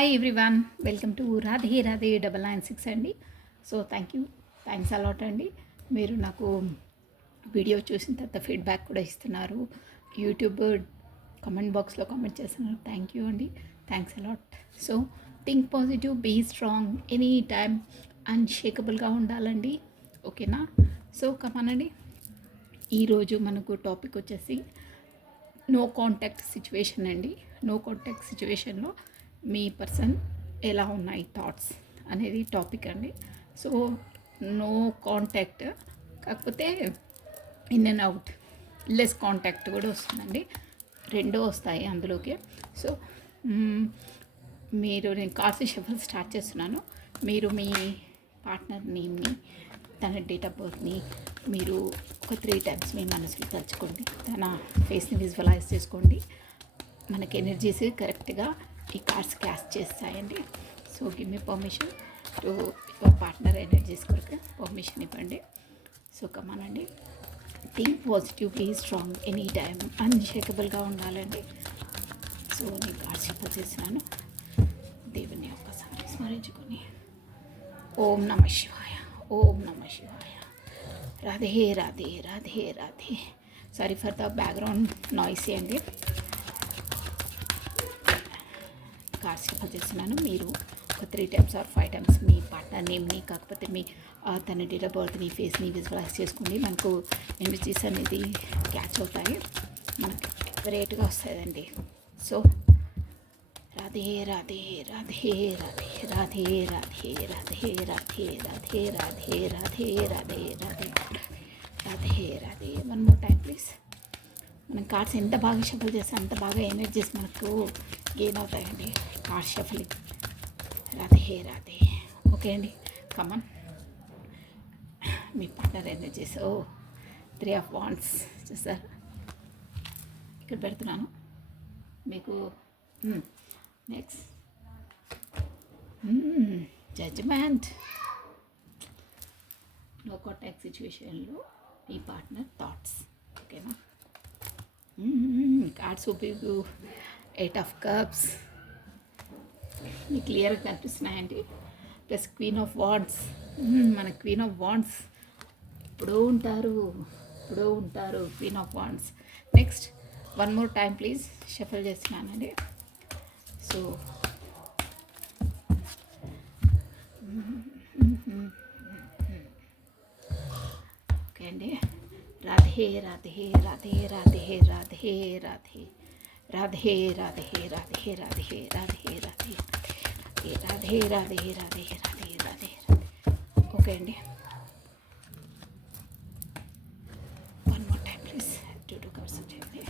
Hi everyone, welcome to Radhe Radhe 996 అండి. So thanks a lot అండి. మీరు నాకు వీడియో చూసిన తర్వాత ఫీడ్బ్యాక్ కూడా ఇస్తున్నారు. యూట్యూబ్ కామెంట్ బాక్స్లో కామెంట్ చేస్తున్నారు. థ్యాంక్ యూ అండి, thanks a lot. So think positive, be strong, any time అన్షేకబుల్గా ఉండాలండి. ఓకేనా? సో కమానండి, ఈరోజు మనకు టాపిక్ వచ్చేసి నో కాంటాక్ట్ సిచ్యువేషన్ అండి. నో కాంటాక్ట్ సిచ్యువేషన్లో మీ పర్సన్ ఎలా ఉన్నాయి థాట్స్ అనేది టాపిక్ అండి. సో నో కాంటాక్ట్ కాకపోతే in and out, less contact కూడా వస్తుందండి. రెండూ వస్తాయి అందులోకి. సో నేను కార్డ్స్ షఫల్ స్టార్ట్ చేస్తున్నాను. మీరు మీ పార్ట్నర్ నేమ్ని, తన డేట్ ఆఫ్ బర్త్ని మీరు ఒక 3 టైమ్స్ మీ మనసులో తలుచుకోండి. తన ఫేస్ని విజువలైజ్ చేసుకోండి. మనకి ఎనర్జీస్ కరెక్ట్గా ఈ కార్డ్స్ క్యాస్ట్ చేస్తాయండి. So give me permission to your partner energies కొరకు పర్మిషన్ ఇవ్వండి. సో కమానండి, think positive, be strong, any time అన్షేకబుల్గా ఉండాలండి. సో నేను కార్డ్స్ షఫల్ చేస్తున్నాను. దేవుని ఒక్కసారి స్మరించుకొని ఓం నమ శివాయ, ఓం నమ శివాయ, Radhe Radhe Radhe Radhe. Sorry for the background noisy అండి. కార్డ్స్ షఫల్ చేస్తున్నాను. మీరు ఒక 3 టైమ్స్ ఆర్ 5 టైమ్స్ మీ పార్ట్నర్ నేమ్ని, కాకపోతే మీ తన డేట్ ఆఫ్ బర్త్ని, ఫేస్ని విజువలైజ్ చేసుకోండి. మనకు ఎనర్జీస్ అనేది క్యాచ్ అవుతాయి, మనకు రేటుగా వస్తాయండి. So Radhe Radhe Radhe Radhe Radhe Radhe Radhe Radhe Radhe Radhe Radhe Radhe Radhe Radhe Radhe. One more time please. మనం కార్డ్స్ ఎంత బాగా షఫల్ చేస్తే అంత బాగా ఎనర్జీస్ మనకు గెయిన్ అవుతాయండి. Card shuffling. Radhe Radhe. Okay అండి, కమన్. మీ పార్ట్నర్ ఎనర్జీస్. 3 ఆఫ్ వాండ్స్ చూసారు, ఇక్కడ పెడుతున్నాను మీకు. Next judgement. నో కాంటాక్ట్ సిచ్యువేషన్లో మీ పార్ట్నర్ థాట్స్. ఓకేనా? కార్డ్స్ ఉపయోగ 8 ఆఫ్ కప్స్ మీకు క్లియర్గా కనిపిస్తున్నాయండి. Plus queen of wands. మన క్వీన్ ఆఫ్ వాండ్స్ ఇప్పుడు ఉంటారు queen of wands. Next one more time please. Shuffle చేస్తున్నానండి. సో ఓకే అండి. రాధే రాధే రాధే రాధే రాధే రాధే రాధే రాధే రాధే రాధే రాధే రాధే రాధే రాధే రాధే రాధే రాధే. ఓకే అండి, one more time please. 2 covers వచ్చేయండి.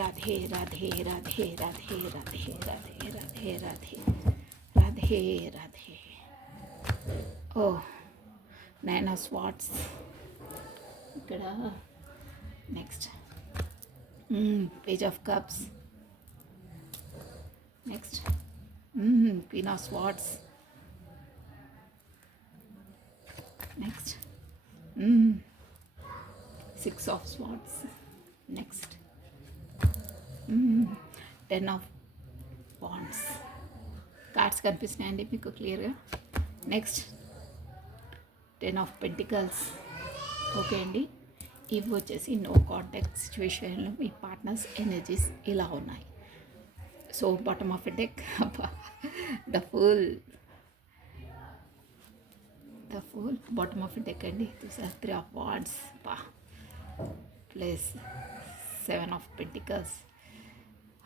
Radhe Radhe Radhe Radhe Radhe Radhe Radhe Radhe Radhe Radhe. Oh 9 of swords ఇక్కడ. Next page of cups. Next queen of swords. Next 6 of swords. Next 10 of wands. Cards కనిపిస్తున్నాయండి మీకు క్లియర్గా. Next 10 of pentacles. Okay అండి, ఇవి వచ్చేసి నో కాంటాక్ట్ సిచ్యువేషన్లో మీ పార్ట్నర్స్ ఎనర్జీస్ ఇలా ఉన్నాయి. So bottom of a deck the full bottom of a deck అండి. 3 of wands plus 7 of pentacles.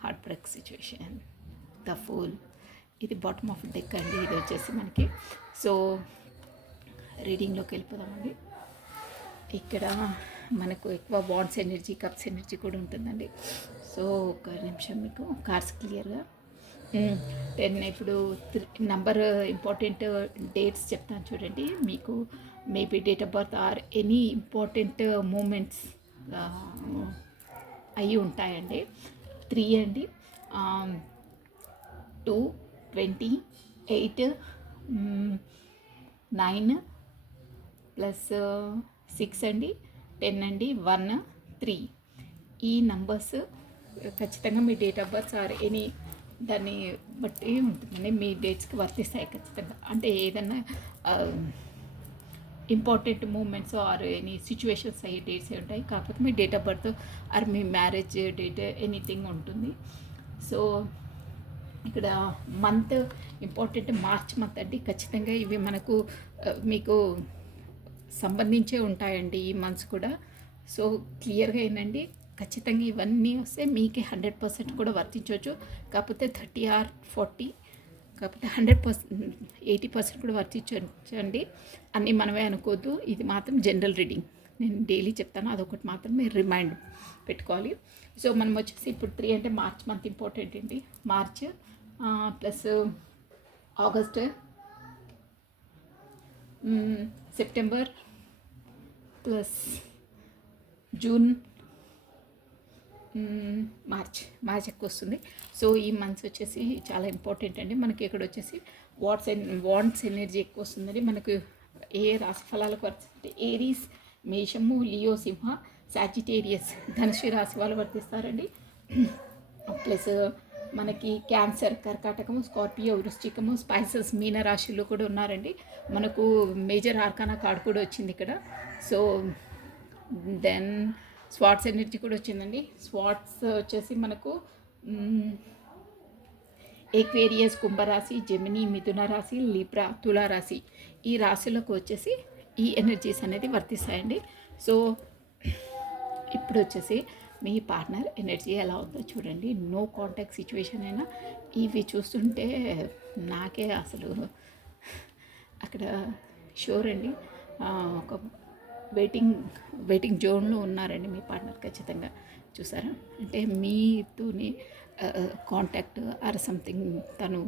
Heart break situation. The full. ఇది బాటమ్ ఆఫ్ డెక్ అండి. ఇది వచ్చేసి మనకి. సో రీడింగ్లోకి వెళ్ళిపోదామండి. ఇక్కడ మనకు ఎక్కువ వాండ్స్ ఎనర్జీ, కప్స్ ఎనర్జీ కూడా ఉంటుందండి. సో ఒక నిమిషం మీకు కార్డ్స్ క్లియర్గా 10. ఇప్పుడు నంబర్ ఇంపార్టెంట్ డేట్స్ చెప్తాను చూడండి. మీకు maybe date of birth or any important moments అయి ఉంటాయండి. 3 అండి, 2, 28, 9 ప్లస్ 6 అండి, 10 అండి, 1, 3. ఈ నంబర్స్ ఖచ్చితంగా మీ date of birth or any దాన్ని బట్టి ఉంటుందండి. మీ డేట్స్కి వర్తిస్తాయి ఖచ్చితంగా. అంటే ఏదన్నా important moments or any situations అయ్యే డేట్స్ ఉంటాయి. కాకపోతే మీ డేట్ ఆఫ్ బర్త్ ఆర్ మీ మ్యారేజ్ డేట్ ఎనీథింగ్ ఉంటుంది. సో ఇక్కడ మంత్ ఇంపార్టెంట్ మార్చ్ మంత్ అండి. ఖచ్చితంగా ఇవి మనకు మీకు సంబంధించే ఉంటాయండి ఈ మంత్స్ కూడా. సో క్లియర్గా ఏంటండి, ఖచ్చితంగా ఇవన్నీ వస్తే మీకే 100% కూడా వర్తించవచ్చు. కాకపోతే 30 ఆర్ 40, కాకపోతే 100%, 80% కూడా వర్తించండి. అన్నీ మనమే అనుకోవద్దు. ఇది మాత్రం జనరల్ రీడింగ్, నేను డైలీ చెప్తాను, అదొకటి మాత్రం మీరు రిమైండ్ పెట్టుకోవాలి. సో మనం వచ్చేసి ఇప్పుడు 3 అంటే మార్చ్ మంత్ ఇంపార్టెంట్ అండి. March plus August, September plus June, March ఎక్కువ వస్తుంది. సో ఈ మంత్స్ వచ్చేసి చాలా ఇంపార్టెంట్ అండి. మనకి ఇక్కడ వచ్చేసి వాంట్స్ ఎనర్జీ ఎక్కువ వస్తుందండి. మనకు ఏ రాశి ఫలాలకు వర్తిస్తే ఏరీస్, మేషము, లియో, సింహ, సాజిటేరియస్, ధనుసు రాశి వాళ్ళు వర్తిస్తారండి. ప్లస్ మనకి క్యాన్సర్, కర్కాటకము, స్కార్పియో, వృశ్చికము, స్పైసెస్, మీన రాశిలో కూడా ఉన్నారండి. మనకు మేజర్ ఆర్కానా కార్డ్ కూడా వచ్చింది ఇక్కడ. సో దెన్ స్వాట్స్ ఎనర్జీ కూడా వచ్చిందండి. స్వాట్స్ వచ్చేసి మనకు ఏక్వేరియస్, కుంభరాశి, జెమిని, మిథున రాశి, లిబ్రా, తులారాశి, ఈ రాశులకు వచ్చేసి ఈ ఎనర్జీస్ అనేది వర్తిస్తాయండి. సో ఇప్పుడు వచ్చేసి మీ పార్ట్నర్ ఎనర్జీ ఎలా ఉందో చూడండి. నో కాంటాక్ట్ సిచ్యువేషన్ అయినా ఇవి చూస్తుంటే నాకే అసలు అక్కడ షూర్ అండి, ఒక వెయిటింగ్ జోన్లో ఉన్నారండి మీ పార్ట్నర్ ఖచ్చితంగా. చూసారా, అంటే మీతోని కాంటాక్ట్ ఆర్ సంథింగ్ తను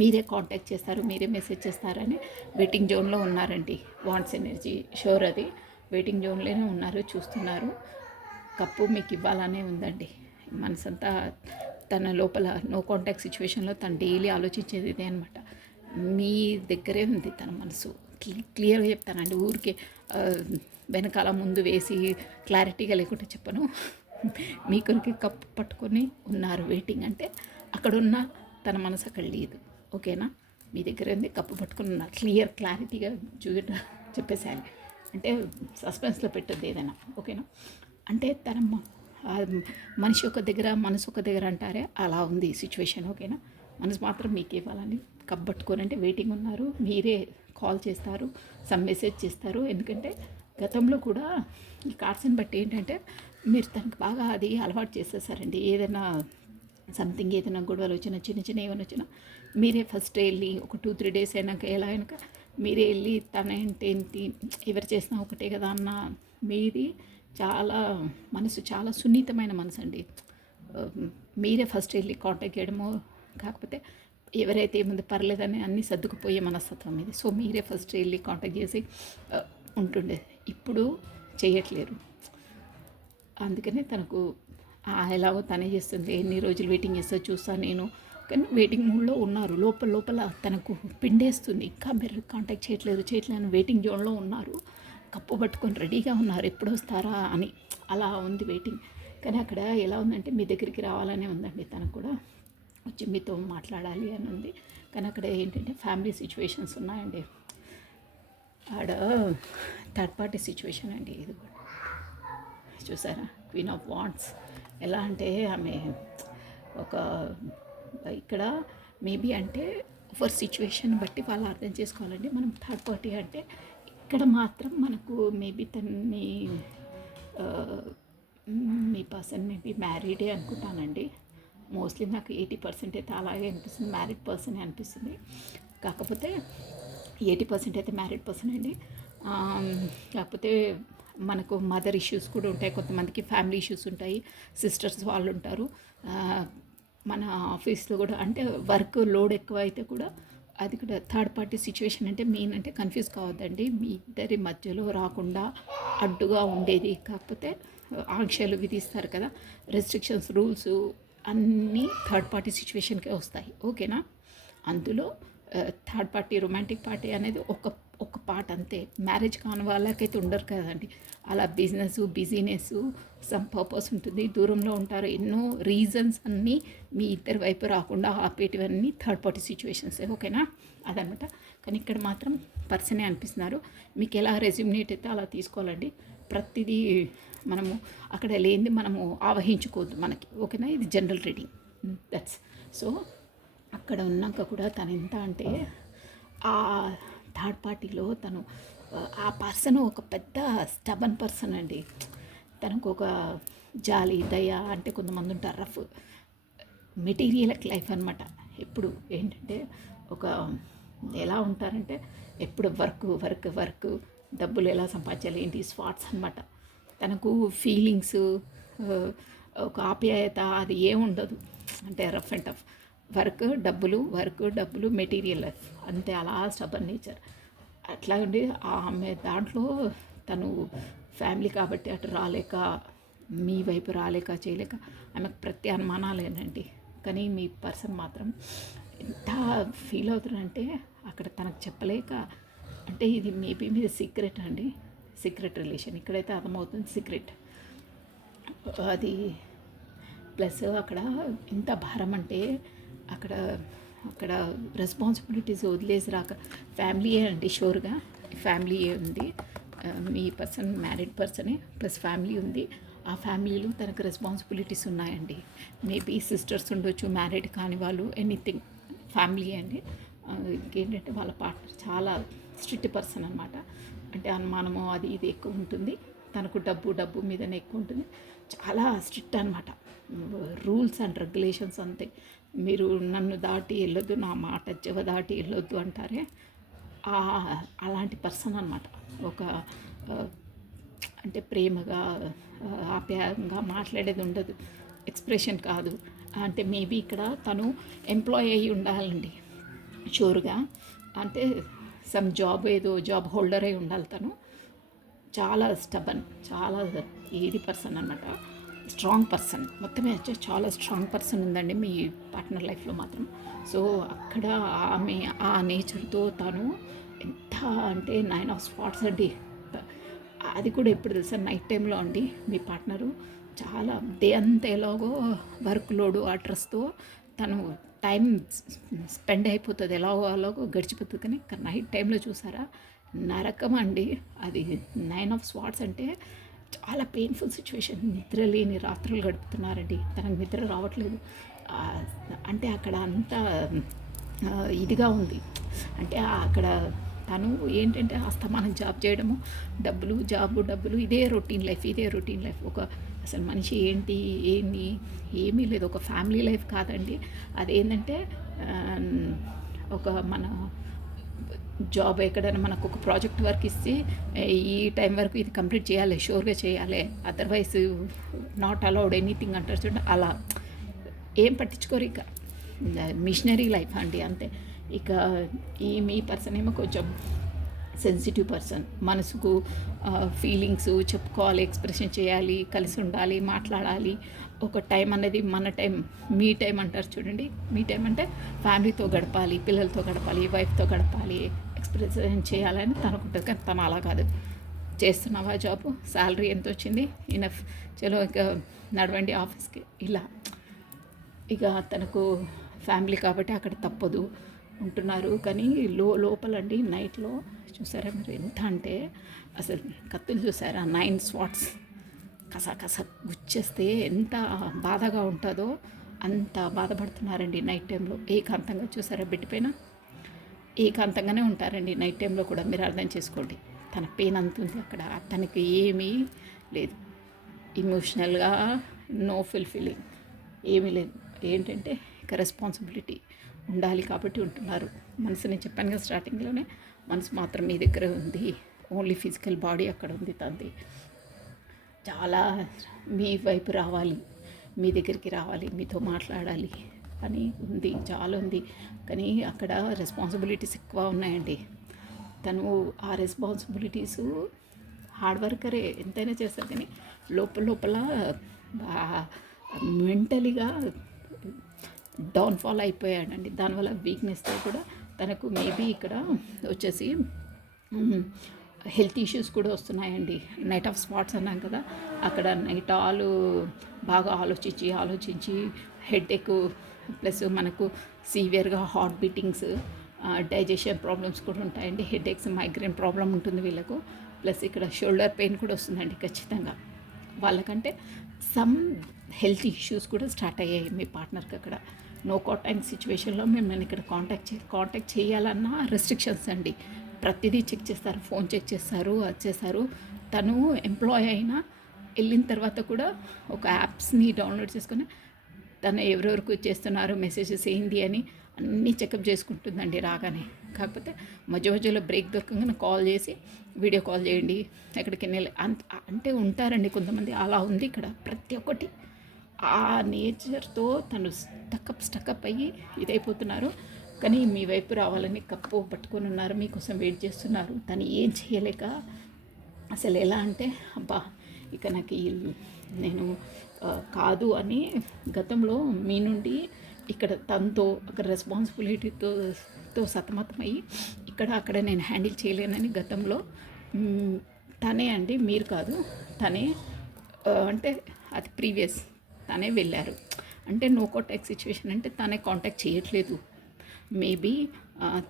మీరే కాంటాక్ట్ చేస్తారు, మీరే మెసేజ్ చేస్తారని వెయిటింగ్ జోన్లో ఉన్నారండి. వాంట్స్ ఎనర్జీ షూర్, అది వెయిటింగ్ జోన్లోనే ఉన్నారు, చూస్తున్నారు. కప్పు మీకు ఇవ్వాలనే ఉందండి. మనసంతా తన లోపల నో కాంటాక్ట్ సిచ్యువేషన్లో తను డైలీ ఆలోచించేది ఇదే అనమాట. మీ దగ్గరే ఉంది తన మనసు. క్లియర్గా చెప్తానండి, ఊరికే వెనకాల ముందు వేసి క్లారిటీగా లేకుండా చెప్పను. మీ కొరికి కప్పు పట్టుకొని ఉన్నారు వెయిటింగ్ అంటే అక్కడున్న తన మనసు అక్కడ లేదు. ఓకేనా, మీ దగ్గర ఉంది, కప్పు పట్టుకొని ఉన్నారు. క్లారిటీగా చెప్పేసాను అంటే సస్పెన్స్లో పెట్టద్దు ఏదైనా. ఓకేనా, అంటే తన మనిషి ఒక దగ్గర మనసు ఒక దగ్గర అంటారే అలా ఉంది సిచ్యువేషన్. ఓకేనా, మనసు మాత్రం మీకు ఇవ్వాలని కప్పు పట్టుకొని అంటే వెయిటింగ్ ఉన్నారు. మీరే కాల్ చేస్తారు, సమ్ మెసేజ్ చేస్తారు. ఎందుకంటే గతంలో కూడా ఈ కార్డ్స్ని బట్టి ఏంటంటే మీరు తనకు బాగా అది అలవాటు చేసేసారండి. ఏదైనా సంథింగ్, ఏదైనా గొడవలు వచ్చినా, చిన్న ఏమైనా వచ్చినా మీరే ఫస్ట్ వెళ్ళి ఒక 2-3 డేస్ అయినాక ఎలా అయినాక మీరే వెళ్ళి తన ఏంటి ఎవరు చేసినా ఒకటే కదా అన్న మీది చాలా మనసు, చాలా సున్నితమైన మనసు అండి. మీరే ఫస్ట్ వెళ్ళి కాంటాక్ట్ చేయడము, కాకపోతే ఎవరైతే ఏముంది పర్లేదని అన్నీ సర్దుకుపోయే మనస్తత్వం ఇది. సో మీరే ఫస్ట్ వెళ్ళి కాంటాక్ట్ చేసి ఉంటుండే, ఇప్పుడు చేయట్లేరు. అందుకనే తనకు ఎలాగో తనే చేస్తుంది, ఎన్ని రోజులు వెయిటింగ్ చేస్తా చూస్తాను నేను, కానీ వెయిటింగ్ మూడ్లో ఉన్నారు. లోపల తనకు పిండేస్తుంది, ఇంకా మీరు కాంటాక్ట్ చేయట్లేదు వెయిటింగ్ జోన్లో ఉన్నారు. కప్పు పట్టుకొని రెడీగా ఉన్నారు, ఎప్పుడు వస్తారా అని. అలా ఉంది వెయిటింగ్. కానీ అక్కడ ఎలా ఉందంటే మీ దగ్గరికి రావాలనే ఉందండి. తనకు కూడా వచ్చి మీతో మాట్లాడాలి అని ఉంది. కానీ అక్కడ ఏంటంటే ఫ్యామిలీ సిచ్యువేషన్స్ ఉన్నాయండి. ఆడ థర్డ్ పార్టీ సిచ్యువేషన్ అండి ఇది కూడా. చూసారా, క్వీన్ ఆఫ్ వాండ్స్ ఎలా అంటే ఆమె ఒక ఇక్కడ మేబీ అంటే ఫర్ సిచ్యువేషన్ బట్టి వాళ్ళు అర్థం చేసుకోవాలండి. మనం థర్డ్ పార్టీ అంటే ఇక్కడ మాత్రం మనకు మేబీ తన్ని మీ పర్సన్ మేబీ మ్యారీడే అనుకుంటానండి. మోస్ట్లీ నాకు 80% అయితే అలాగే అనిపిస్తుంది, మ్యారీడ్ పర్సనే అనిపిస్తుంది. కాకపోతే 80% అయితే మ్యారీడ్ పర్సన్ అండి. కాకపోతే మనకు మదర్ ఇష్యూస్ కూడా ఉంటాయి, కొంతమందికి ఫ్యామిలీ ఇష్యూస్ ఉంటాయి, సిస్టర్స్ వాళ్ళు ఉంటారు. మన ఆఫీస్లో కూడా అంటే వర్క్ లోడ్ ఎక్కువ అయితే కూడా అది కూడా థర్డ్ పార్టీ సిచ్యువేషన్ అంటే మెయిన్ అంటే కన్ఫ్యూజ్ కావద్దండి. మీ ఇద్దరి మధ్యలో రాకుండా అడ్డుగా ఉండేది. కాకపోతే ఆంక్షలు విధిస్తారు కదా, రెస్ట్రిక్షన్స్, రూల్స్ అన్నీ థర్డ్ పార్టీ సిచ్యువేషన్కే వస్తాయి. ఓకేనా, అందులో థర్డ్ పార్టీ రొమాంటిక్ పార్టీ అనేది ఒక పార్ట్ అంతే. మ్యారేజ్ కాని వాళ్ళకైతే ఉండరు కదండి, అలా బిజీనెస్ సమ్ పర్పస్ ఉంటుంది, దూరంలో ఉంటారు. ఎన్నో రీజన్స్ అన్నీ మీ ఇద్దరి వైపు రాకుండా ఆపేటివన్నీ థర్డ్ పార్టీ సిచ్యువేషన్స్. ఓకేనా, అదనమాట. కానీ ఇక్కడ మాత్రం పర్సనే అనిపిస్తున్నారు. మీకు ఎలా రెజ్యూమినేట్ అయితే అలా తీసుకోవాలండి. ప్రతిదీ మనము అక్కడ లేనిది మనము ఆవహించుకోవద్దు మనకి. ఓకేనా, ఇది జనరల్ రీడింగ్. దట్స్ సో అక్కడ ఉన్నాక కూడా తను ఎంత అంటే ఆ థర్డ్ పార్టీలో తను ఆ పర్సన్ ఒక పెద్ద స్టబన్ పర్సన్ అండి. తనకు ఒక జాలి దయ అంటే కొంతమంది ఉంటారు రఫ్ మెటీరియల్ లైఫ్ అనమాట. ఎప్పుడు ఏంటంటే ఒక ఎలా ఉంటారంటే ఎప్పుడు వర్క్ డబ్బులు ఎలా సంపాదించాలి ఏంటి స్వాట్స్ అనమాట. తనకు ఫీలింగ్స్ ఒక ఆప్యాయత అది ఏముండదు. అంటే రఫ్ అండ్ టఫ్ వర్క్ డబ్బులు మెటీరియల్ లైఫ్ అంతే. అలా స్టబన్ నేచర్ అట్లా ఉండి ఆమె దాంట్లో తను ఫ్యామిలీ కాబట్టి అటు రాలేక మీ వైపు రాలేక చేయలేక ఆమెకు ప్రతి అనుమానాలేనండి. కానీ మీ పర్సన్ మాత్రం ఎంత ఫీల్ అవుతున్నారంటే అక్కడ తనకు చెప్పలేక, అంటే ఇది మేబీ మీద సీక్రెట్ అండి, సీక్రెట్ రిలేషన్. ఇక్కడైతే అర్థమవుతుంది సీక్రెట్ అది. ప్లస్ అక్కడ ఎంత భారం అంటే అక్కడ అక్కడ రెస్పాన్సిబిలిటీస్ వదిలేసి రాక ఫ్యామిలీయే అండి, షూర్గా ఫ్యామిలీయే ఉంది. మీ పర్సన్ మ్యారీడ్ పర్సనే ప్లస్ ఫ్యామిలీ ఉంది. ఆ ఫ్యామిలీలో తనకు రెస్పాన్సిబిలిటీస్ ఉన్నాయండి. మేబీ సిస్టర్స్ ఉండొచ్చు, మ్యారీడ్ కాని వాళ్ళు, ఎనీథింగ్ ఫ్యామిలీ అండి. ఇంకేంటంటే వాళ్ళ పార్ట్నర్ చాలా స్ట్రిక్ట్ పర్సన్ అనమాట. అంటే అనుమానము అది ఇది ఎక్కువ ఉంటుంది. తనకు డబ్బు మీదనే ఎక్కువ ఉంటుంది. చాలా స్ట్రిక్ట్ అనమాట. రూల్స్ అండ్ రెగ్యులేషన్స్ అంతే. మీరు నన్ను దాటి వెళ్ళొద్దు, నా మాట చెవ దాటి వెళ్ళొద్దు అంటారే, అలాంటి పర్సన్ అనమాట. ఒక అంటే ప్రేమగా ఆప్యాయంగా మాట్లాడేది ఉండదు, ఎక్స్ప్రెషన్ కాదు. అంటే మేబీ ఇక్కడ తను ఎంప్లాయ్ అయ్యి ఉండాలండి షూర్గా. అంటే సమ్ జాబ్ హోల్డర్ అయి ఉండాలి తను. చాలా స్టబన్, చాలా ఏది పర్సన్ అనమాట. స్ట్రాంగ్ పర్సన్ మొత్తమే వచ్చి చాలా స్ట్రాంగ్ పర్సన్ ఉందండి మీ పార్ట్నర్ లైఫ్లో మాత్రం. సో అక్కడ ఆమె ఆ నేచర్తో తను ఎంత అంటే 9 ఆఫ్ స్పాట్స్ అండి. అది కూడా ఎప్పుడు తెలుసా, నైట్ టైంలో అండి. మీ పార్ట్నరు చాలా డే అంతా ఎలాగో వర్క్ లోడు ఆ స్ట్రెస్తో తను టైం స్పెండ్ అయిపోతుంది, అలాగో గడిచిపోతుంది. కానీ నైట్ టైంలో చూసారా నరకం అండి అది. 9 ఆఫ్ స్వాట్స్ అంటే చాలా పెయిన్ఫుల్ సిచ్యువేషన్. నిద్ర లేని రాత్రులు గడుపుతున్నారండి, తనకు నిద్ర రావట్లేదు. అంటే అక్కడ అంత ఇదిగా ఉంది. అంటే అక్కడ తను ఏంటంటే అస్తమానం జాబ్ చేయడము, డబ్బులు ఇదే రొటీన్ లైఫ్. ఒక అసలు మనిషి ఏంటి ఏమీ లేదు, ఒక ఫ్యామిలీ లైఫ్ కాదండి. అదేంటంటే ఒక మన జాబ్ ఎక్కడైనా మనకు ఒక ప్రాజెక్ట్ వర్క్ ఇస్తే ఈ టైం వరకు ఇది కంప్లీట్ చేయాలి, షూర్గా చేయాలి, అదర్వైజ్ నాట్ అలౌడ్ ఎనీథింగ్ అంటారు చూడండి. అలా ఏం పట్టించుకోరు. ఇక మిషనరీ లైఫ్ అండి అంతే. ఇక మీ పర్సన్ ఏమో కొంచెం సెన్సిటివ్ పర్సన్. మనసుకు ఫీలింగ్స్ చెప్పుకోవాలి, ఎక్స్ప్రెషన్ చేయాలి, కలిసి ఉండాలి, మాట్లాడాలి. ఒక టైం అనేది మన టైం, మీ టైం అంటారు చూడండి. మీ టైం అంటే ఫ్యామిలీతో గడపాలి, పిల్లలతో గడపాలి, వైఫ్తో గడపాలి, ఎక్స్ప్రెషన్ చేయాలని తనుకుంటుంది. కానీ తను అలా కాదు. చేస్తున్నావా జాబ్, శాలరీ ఎంత వచ్చింది, ఇనఫ్, చలో ఇక నడవండి ఆఫీస్కి, ఇలా. ఇక తనకు ఫ్యామిలీ కాబట్టి అక్కడ తప్పదు ఉంటున్నారు. కానీ లోపలండి నైట్లో చూసారా మీరు ఎంత అంటే అసలు కత్తులు చూసారా 9 స్వాట్స్ కస గుచ్చేస్తే ఎంత బాధగా ఉంటుందో అంత బాధపడుతున్నారండి నైట్ టైంలో. ఏకాంతంగా చూసారా బెడ్ పైన ఏకాంతంగానే ఉంటారండి నైట్ టైంలో కూడా. మీరు అర్థం చేసుకోండి, తన పెయిన్ అంతుంది అక్కడ. తనకి ఏమీ లేదు, ఇమోషనల్గా నో ఫుల్ఫిల్లింగ్ ఏమీ లేదు. ఏంటంటే ఇక రెస్పాన్సిబిలిటీ ఉండాలి కాబట్టి ఉంటున్నారు. మనసు నేను చెప్పాను కదా స్టార్టింగ్లోనే, మనసు మాత్రం మీ దగ్గరే ఉంది. ఓన్లీ ఫిజికల్ బాడీ అక్కడ ఉంది తంది. చాలా మీ వైపు రావాలి, మీ దగ్గరికి రావాలి, మీతో మాట్లాడాలి అని ఉంది, చాలా ఉంది. కానీ అక్కడ రెస్పాన్సిబిలిటీస్ ఎక్కువ ఉన్నాయండి. తను ఆ రెస్పాన్సిబిలిటీసు హార్డ్ వర్కరే, ఎంతైనా చేస్తారు. కానీ లోపల మెంటలీగా డౌన్ఫాల్ అయిపోయాడండి. దానివల్ల వీక్నెస్తో కూడా తనకు మేబీ ఇక్కడ వచ్చేసి హెల్త్ ఇష్యూస్ కూడా వస్తున్నాయండి. నైట్ ఆఫ్ స్పాట్స్ అన్నాం కదా, అక్కడ నైట్ ఆల్ బాగా ఆలోచించి హెడేక్ ప్లస్ మనకు సివియర్గా హార్ట్ బీటింగ్స్, డైజెషన్ ప్రాబ్లమ్స్ కూడా ఉంటాయండి. హెడేక్స్, మైగ్రేన్ ప్రాబ్లం ఉంటుంది వీళ్ళకు. ప్లస్ ఇక్కడ షోల్డర్ పెయిన్ కూడా వస్తుందండి ఖచ్చితంగా వాళ్ళకంటే. సమ్ హెల్త్ ఇష్యూస్ కూడా స్టార్ట్ అయ్యాయి మీ పార్ట్నర్కి అక్కడ. నో కాంటాక్ట్ సిచ్యువేషన్లో మిమ్మల్ని ఇక్కడ కాంటాక్ట్ చేయాలన్నా రెస్ట్రిక్షన్స్ అండి. ప్రతిదీ చెక్ చేస్తారు, ఫోన్ చెక్ చేస్తారు, అది చేస్తారు. తను ఎంప్లాయ్ అయినా వెళ్ళిన తర్వాత కూడా ఒక యాప్స్ని డౌన్లోడ్ చేసుకొని తను ఎవరెవరికి చేస్తున్నారు మెసేజెస్ ఏంటి అని అన్నీ చెకప్ చేసుకుంటుందండి రాగానే. కాకపోతే మధ్యలో బ్రేక్ దొరకగానే కాల్ చేసి వీడియో కాల్ చేయండి ఎక్కడికి వెళ్ళి అంటే ఉంటారండి కొంతమంది. అలా ఉంది ఇక్కడ ప్రతి ఒక్కటి. ఆ నేచర్తో తను స్టకప్ అయ్యి ఇదైపోతున్నారు. కానీ మీ వైపు రావాలని కప్పు పట్టుకొని ఉన్నారు, మీకోసం వెయిట్ చేస్తున్నారు. తను ఏం చేయలేక అసలు ఎలా అంటే అబ్బా ఇక నాకు నేను కాదు అని గతంలో మీ నుండి ఇక్కడ తనతో అక్కడ రెస్పాన్సిబిలిటీతో సతమతమయ్యి అక్కడ నేను హ్యాండిల్ చేయలేనని గతంలో తనే అండి, మీరు కాదు, తనే అంటే అది ప్రీవియస్ తనే వెళ్ళారు. అంటే నో కాంటాక్ట్ సిచ్యువేషన్ అంటే తనే కాంటాక్ట్ చేయట్లేదు. మేబీ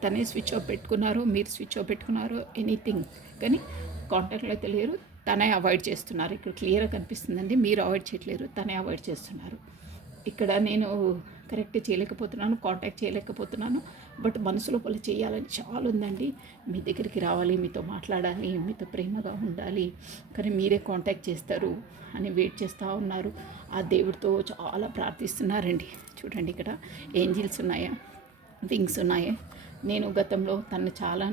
తనే స్విచ్ ఆఫ్ పెట్టుకున్నారు, మీరు స్విచ్ ఆఫ్ పెట్టుకున్నారు, ఎనీథింగ్. కానీ కాంటాక్ట్లో అయితే లేరు, తనే అవాయిడ్ చేస్తున్నారు. ఇక్కడ క్లియర్గా కనిపిస్తుందండి, మీరు అవాయిడ్ చేయట్లేరు, తనే అవాయిడ్ చేస్తున్నారు. ఇక్కడ నేను కరెక్ట్ చేయలేకపోతున్నాను, కాంటాక్ట్ చేయలేకపోతున్నాను. బట్ మనసు లోపల చేయాలని చాలా ఉందండి. మీ దగ్గరికి రావాలి, మీతో మాట్లాడాలి, మీతో ప్రేమగా ఉండాలి, కానీ మీరే కాంటాక్ట్ చేస్తారు అని వెయిట్ చేస్తూ ఉన్నారు. ఆ దేవుడితో చాలా ప్రార్థిస్తున్నారండి. చూడండి ఇక్కడ ఏంజిల్స్ ఉన్నాయా, వింగ్స్ ఉన్నాయా. నేను గతంలో తను చాలా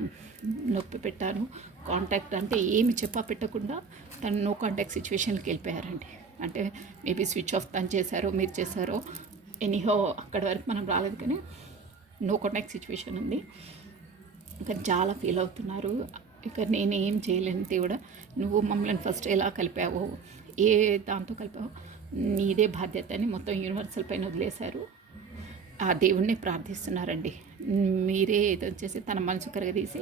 నొప్పి పెట్టాను. కాంటాక్ట్ అంటే ఏమి పెట్టకుండా తను నో కాంటాక్ట్ సిచ్యువేషన్కి వెళ్ళిపోయారండి. అంటే మేబీ స్విచ్ ఆఫ్ తను చేశారో మీరు చేశారో, ఎనీహో అక్కడి వరకు మనం రాలేదు. కానీ నో కాంటాక్ట్ సిచ్యువేషన్ ఉంది. ఇంకా చాలా ఫీల్ అవుతున్నారు. ఇక నేను ఏం చేయలేను దేవుడా, నువ్వు మమ్మల్ని ఫస్ట్ ఎలా కలిపావో, ఏ దాంతో కలిపావో నీదే బాధ్యత అని మొత్తం యూనివర్సల్ పైన వదిలేశారు. ఆ దేవుణ్ణి ప్రార్థిస్తున్నారండి. మీరే ఏదో చేసి తన మనసు కరగదీసి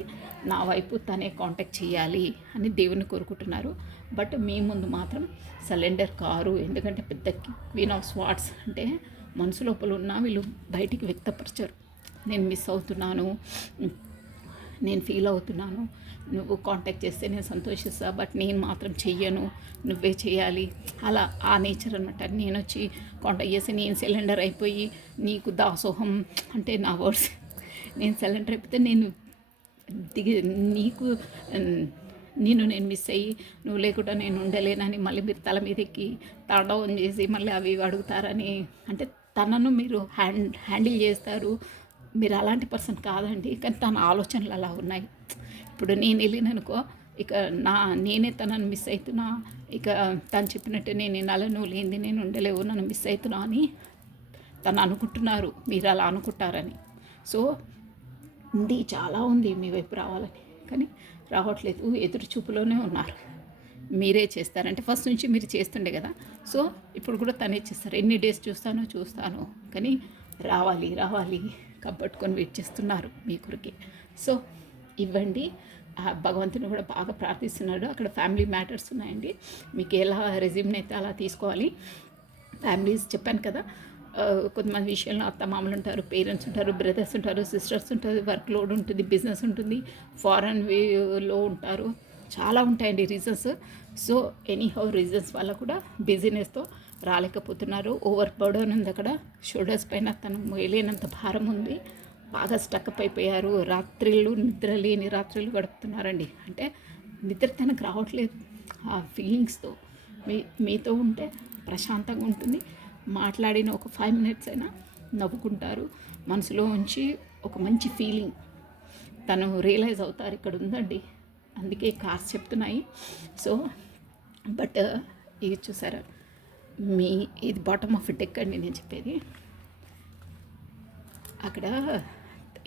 నా వైపు తనే కాంటాక్ట్ చేయాలి అని దేవుణ్ణి కోరుకుంటున్నారు. బట్ మీ ముందు మాత్రం సరెండర్ కారు. ఎందుకంటే పెద్ద క్వీన్ ఆఫ్ స్వార్డ్స్ అంటే మనసు లోపల ఉన్న వీళ్ళు బయటికి వ్యక్తపరచరు. నేను మిస్ అవుతున్నాను, నేను ఫీల్ అవుతున్నాను, నువ్వు కాంటాక్ట్ చేస్తే నేను సంతోషిస్తా, బట్ నేను మాత్రం చెయ్యను, నువ్వే చేయాలి. అలా ఆ నేచర్ అనమాట. నేను వచ్చి కాంటాక్ట్ చేసి నేను సిలిండర్ అయిపోయి నీకు దాసోహం అంటే నా వర్డ్స్, నేను సిలిండర్ అయిపోతే నేను నీకు నేను మిస్ అయ్యి నువ్వు లేకుండా నేను ఉండలేనని మళ్ళీ మీరు తల మీద ఎక్కి తాండవం చేసి మళ్ళీ అవి అడుగుతారని, అంటే తనను మీరు హ్యాండిల్ చేస్తారు. మీరు అలాంటి పర్సన్ కాదండి. కానీ తన ఆలోచనలు అలా ఉన్నాయి. ఇప్పుడు నేను వెళ్ళిననుకో ఇక నేనే తనను మిస్ అవుతున్నా, ఇక తను చెప్పినట్టు నేను వినాలి, నువ్వు లేనిది నేను ఉండలేవు, నన్ను మిస్ అవుతున్నా అని తను అనుకుంటున్నారు. మీరు అలా అనుకుంటారని. సో ఉంది, చాలా ఉంది మీ వైపు రావాలని, కానీ రావట్లేదు. ఎదురు చూపులోనే ఉన్నారు. మీరే చేస్తారంటే ఫస్ట్ నుంచి మీరు చేస్తుండే కదా. సో ఇప్పుడు కూడా తనే చేస్తారు. ఎన్ని డేస్ చూస్తాను కానీ రావాలి కప్పట్టుకొని వెయిట్ చేస్తున్నారు మీ కొరికి. సో ఇవ్వండి. భగవంతుని కూడా బాగా ప్రార్థిస్తున్నాడు. అక్కడ ఫ్యామిలీ మ్యాటర్స్ ఉన్నాయండి. మీకు ఎలా రెజ్యూమ్ని అయితే అలా తీసుకోవాలి. ఫ్యామిలీస్ చెప్పాను కదా, కొంతమంది విషయంలో అత్తమామలు ఉంటారు, పేరెంట్స్ ఉంటారు, బ్రదర్స్ ఉంటారు, సిస్టర్స్ ఉంటారు, వర్క్ లోడ్ ఉంటుంది, బిజినెస్ ఉంటుంది, ఫారెన్ వేలో ఉంటారు, చాలా ఉంటాయండి రీజన్స్. సో ఎనీహౌ రీజన్స్ వల్ల కూడా బిజినెస్తో రాలేకపోతున్నారు. ఓవర్ బర్డన్ ఉంది అక్కడ, షోల్డర్స్ పైన తను మోయలేనంత భారం ఉంది. బాగా స్టక్అప్ అయిపోయారు. నిద్ర లేని రాత్రులు గడుపుతున్నారండి. అంటే నిద్ర తనకు రావట్లేదు. ఆ ఫీలింగ్స్తో మీతో ఉంటే ప్రశాంతంగా ఉంటుంది. మాట్లాడిన ఒక 5 minutes అయినా నవ్వుకుంటారు. మనసులో ఉంచి ఒక మంచి ఫీలింగ్ తను రియలైజ్ అవుతారు ఇక్కడ ఉందండి. అందుకే కార్స్ చెప్తున్నాయి. సో బట్ ఇది చూసారా, ఇది బాటమ్ ఆఫ్ డెక్ అండి నేను చెప్పేది. అక్కడ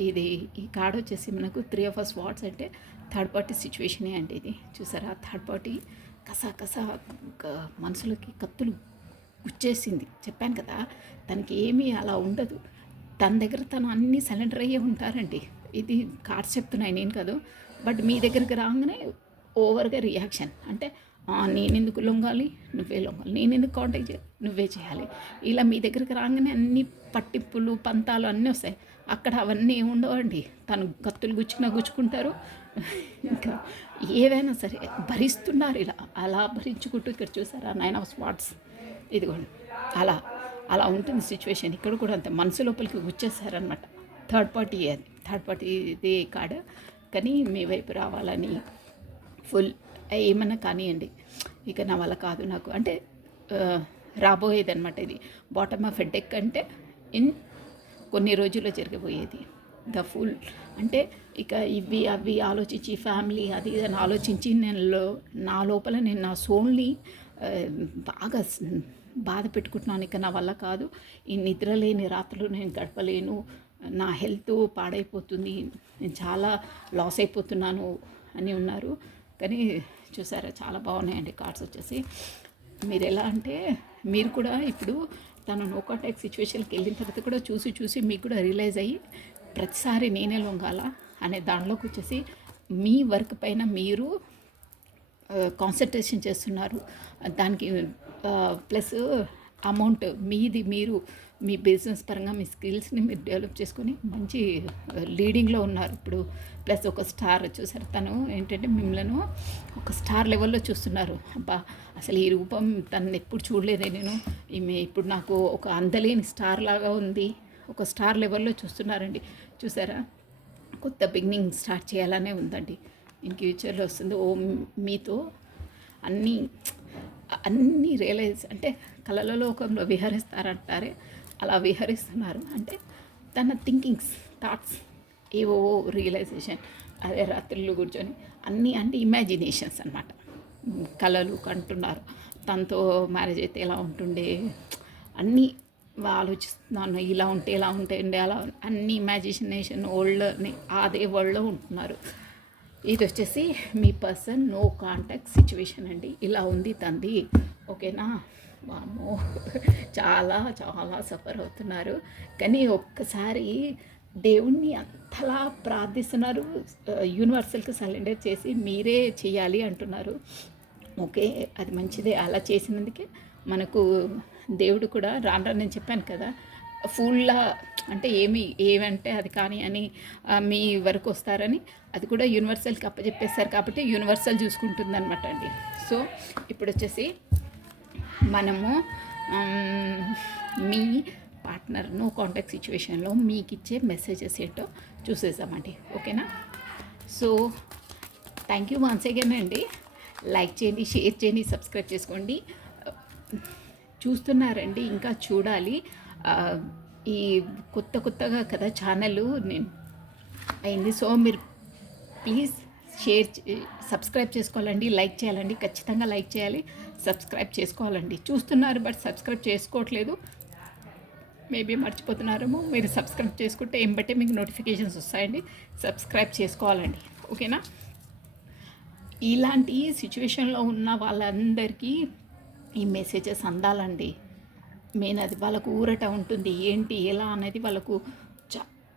ఈ కార్డ్ వచ్చేసి మనకు 3 of Swords అంటే థర్డ్ పార్టీ సిచ్యువేషనే అండి. ఇది చూసారా, థర్డ్ పార్టీ కసా మనసులకి కత్తులు గుచ్చేసింది. చెప్పాను కదా, తనకి ఏమీ అలా ఉండదు. తన దగ్గర తను అన్నీ సరెండర్ అయ్యే ఉంటారండి. ఇది కార్డ్స్ చెప్తున్నాయి, నేను కాదు. బట్ మీ దగ్గరికి రాగానే ఓవర్గా రియాక్షన్ అంటే నేనెందుకు లొంగాలి, నువ్వే లొంగాలి, నేనెందుకు కాంటాక్ట్ చేయాలి, నువ్వే చేయాలి. ఇలా మీ దగ్గరికి రాగానే అన్ని పట్టింపులు పంతాలు అన్నీ వస్తాయి. అక్కడ అవన్నీ ఏమి ఉండవండి. తను కత్తులు గుచ్చుకుంటారు. ఇంకా ఏవైనా సరే భరిస్తున్నారు ఇలా. అలా భరించుకుంటూ ఇక్కడ చూసారా 9 ఆఫ్ స్పాట్స్ ఇదిగోండి. అలా అలా ఉంటుంది సిచ్యువేషన్. ఇక్కడ కూడా అంతే మనసు లోపలికి గుచ్చేసారనమాట. థర్డ్ పార్టీది కార్డ్. కానీ మీ వైపు రావాలని ఫుల్ ఏమన్నా కానివ్వండి, ఇక నా వల్ల కాదు నాకు అంటే రాబోయేది అనమాట. ఇది బాటమ్ ఆఫ్ డెక్ అంటే ఇన్ కొన్ని రోజుల్లో జరగబోయేది. ద ఫుల్ అంటే ఇక ఇవి అవి ఆలోచించి ఫ్యామిలీ అది ఇది అని ఆలోచించి నా లోపల నేను నా సోల్ని బాగా బాధ పెట్టుకుంటున్నాను. ఇక నా వల్ల కాదు, ఈ నిద్ర లేని రాత్రులు నేను గడపలేను, నా హెల్త్ పాడైపోతుంది, నేను చాలా లాస్ అయిపోతున్నాను అని ఉన్నారు. కానీ చూసారా చాలా బాగున్నాయండి కార్డ్స్ వచ్చేసి. మీరు ఎలా అంటే మీరు కూడా ఇప్పుడు తను నో కాంటాక్ట్ సిచ్యువేషన్కి వెళ్ళిన తర్వాత కూడా చూసి మీకు కూడా రియలైజ్ అయ్యి ప్రతిసారి నేనే లొంగాల అనే దానిలోకి వచ్చేసి మీ వర్క్ పైన మీరు కాన్సన్ట్రేషన్ చేస్తున్నారు. దానికి ప్లస్ అమౌంట్ మీది, మీరు మీ బిజినెస్ పరంగా మీ స్కిల్స్ని మీరు డెవలప్ చేసుకొని మంచి లీడింగ్లో ఉన్నారు ఇప్పుడు. ప్లస్ ఒక స్టార్ చూసారు, తను ఏంటంటే మిమ్మల్ని ఒక స్టార్ లెవెల్లో చూస్తున్నారు. అబ్బా అసలు ఈ రూపం తనని ఎప్పుడు చూడలేదే నేను, ఈమె ఇప్పుడు నాకు ఒక అందలేని స్టార్ లాగా ఉంది, ఒక స్టార్ లెవెల్లో చూస్తున్నారండి. చూసారా, కొత్త బిగినింగ్ స్టార్ట్ చేయాలనే ఉందండి. ఇన్ ఫ్యూచర్లో వస్తుంది. మీతో అన్నీ రియలైజ్ అంటే కళల లోకంలో విహరిస్తారంటారే అలా విహరిస్తున్నారు. అంటే తన థింకింగ్స్ థాట్స్ ఏవో రియలైజేషన్, అదే రాత్రులు కూర్చొని అన్నీ అంటే ఇమాజినేషన్స్ అనమాట. కళలు కంటున్నారు. తనతో మ్యారేజ్ అయితే ఎలా ఉంటుండే అన్నీ ఆలోచిస్తున్నాను, ఇలా ఉంటే ఎలా ఉంటుండే, అలా అన్ని ఇమాజినేషన్ వరల్డ్ని అదే వరల్డ్లో ఉంటున్నారు. ఇది వచ్చేసి మీ పర్సన్ నో కాంటాక్ట్ సిచ్యువేషన్ అండి. ఇలా ఉంది తంది. ఓకేనా, వామ్మో చాలా చాలా సఫర్ అవుతున్నారు. కానీ ఒక్కసారి దేవుణ్ణి అంతలా ప్రార్థిస్తున్నారు, యూనివర్సల్కి సరెండర్ చేసి మీరే చేయాలి అంటున్నారు. ఓకే, అది మంచిదే. అలా చేసినందుకే మనకు దేవుడు కూడా రాను నేను చెప్పాను కదా ఫుల్లా అంటే ఏమంటే అది కానీ అని మీ వరకు వస్తారని, అది కూడా యూనివర్సల్కి అప్పచెప్పేస్తారు కాబట్టి యూనివర్సల్ చూసుకుంటుందన్నమాట అండి. సో ఇప్పుడు వచ్చేసి మనము మీ పార్ట్నర్ నో కాంటాక్ట్ సిచ్యువేషన్లో మీకు ఇచ్చే మెసేజెస్ ఏంటో చూసేసామండి. ఓకేనా, so thank you once again అండి. లైక్ చేయండి, షేర్ చేయండి, సబ్స్క్రైబ్ చేసుకోండి. చూస్తున్నారండి, ఇంకా చూడాలి. ఈ కొత్తగా కదా ఛానల్ నేను అయింది. సో మీరు ప్లీజ్ సబ్స్క్రైబ్ చేసుకోవాలండి, లైక్ చేయాలండి, ఖచ్చితంగా లైక్ చేయాలి, సబ్స్క్రైబ్ చేసుకోవాలండి. చూస్తున్నారు బట్ సబ్స్క్రైబ్ చేసుకోవట్లేదు, మేబీ మర్చిపోతున్నారేమో. మీరు సబ్స్క్రైబ్ చేసుకుంటే ఏం బట్టే మీకు నోటిఫికేషన్స్ వస్తాయండి. సబ్స్క్రైబ్ చేసుకోవాలండి. ఓకేనా, ఇలాంటి సిచ్యువేషన్లో ఉన్న వాళ్ళందరికీ ఈ మెసేజెస్ అందాలండి. మెయిన్ అది వాళ్ళకు ఊరట ఉంటుంది, ఏంటి ఎలా అనేది వాళ్ళకు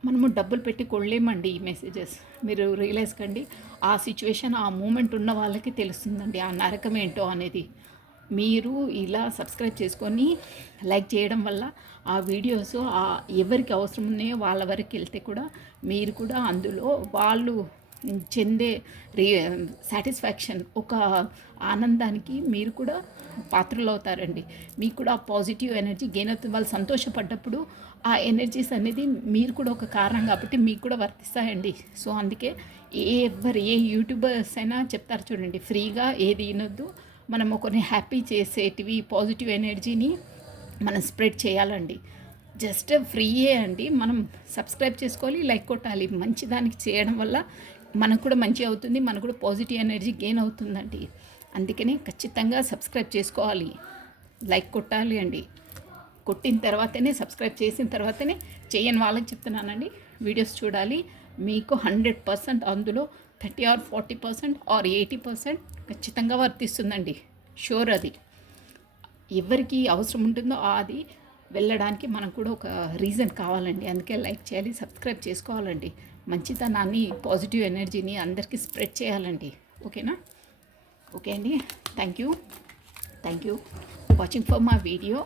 మనము డబ్బులు పెట్టి కొనలేమండి ఈ మెసేజెస్. మీరు రియలైజ్ కండి, ఆ సిచ్యువేషన్ ఆ మూమెంట్ ఉన్న వాళ్ళకి తెలుస్తుందండి ఆ నరకం ఏంటో అనేది. మీరు ఇలా సబ్స్క్రైబ్ చేసుకొని లైక్ చేయడం వల్ల ఆ వీడియోస్ ఎవరికి అవసరం ఉన్నాయో వాళ్ళ వరకు వెళ్తే కూడా మీరు కూడా అందులో వాళ్ళు చెందే సాటిస్ఫాక్షన్, ఒక ఆనందానికి మీరు కూడా పాత్రలు అవుతారండి. మీకు కూడా పాజిటివ్ ఎనర్జీ గెయిన్ అవుతుంది. వాళ్ళు సంతోషపడ్డప్పుడు ఆ ఎనర్జీస్ అనేది మీరు కూడా ఒక కారణం కాబట్టి మీకు కూడా వర్తిస్తాయండి. సో అందుకే ఏ యూట్యూబర్స్ అయినా చెప్తారు చూడండి, ఫ్రీగా ఏది వినొద్దు, మనం ఒకరిని హ్యాపీ చేసేటివి పాజిటివ్ ఎనర్జీని మనం స్ప్రెడ్ చేయాలండి. జస్ట్ ఫ్రీయే అండి. మనం సబ్స్క్రైబ్ చేసుకోవాలి, లైక్ కొట్టాలి. మంచి దానికి చేయడం వల్ల మనకు కూడా మంచి అవుతుంది, మనకు కూడా పాజిటివ్ ఎనర్జీ గెయిన్ అవుతుందండి. అందుకని ఖచ్చితంగా సబ్స్క్రైబ్ చేసుకోవాలి, లైక్ కొట్టాలి అండి. కొట్టిన తర్వాతనే, సబ్స్క్రైబ్ చేసిన తర్వాతనే, చేయని వాళ్ళకి చెప్తున్నానండి, వీడియోస్ చూడాలి. మీకు 100% అందులో 30 or 40% or 80% ఖచ్చితంగా వర్తిస్తుందండి. షూర్. అది ఎవరికి అవసరం ఉంటుందో అది వెళ్ళడానికి మనకు కూడా ఒక రీజన్ కావాలండి. అందుకే లైక్ చేయాలి, సబ్స్క్రైబ్ చేసుకోవాలండి. మంచితనాన్ని, పాజిటివ్ ఎనర్జీని అందరికీ స్ప్రెడ్ చేయాలండి. ఓకేనా. ఓకే అండి. Thank you watching for my video.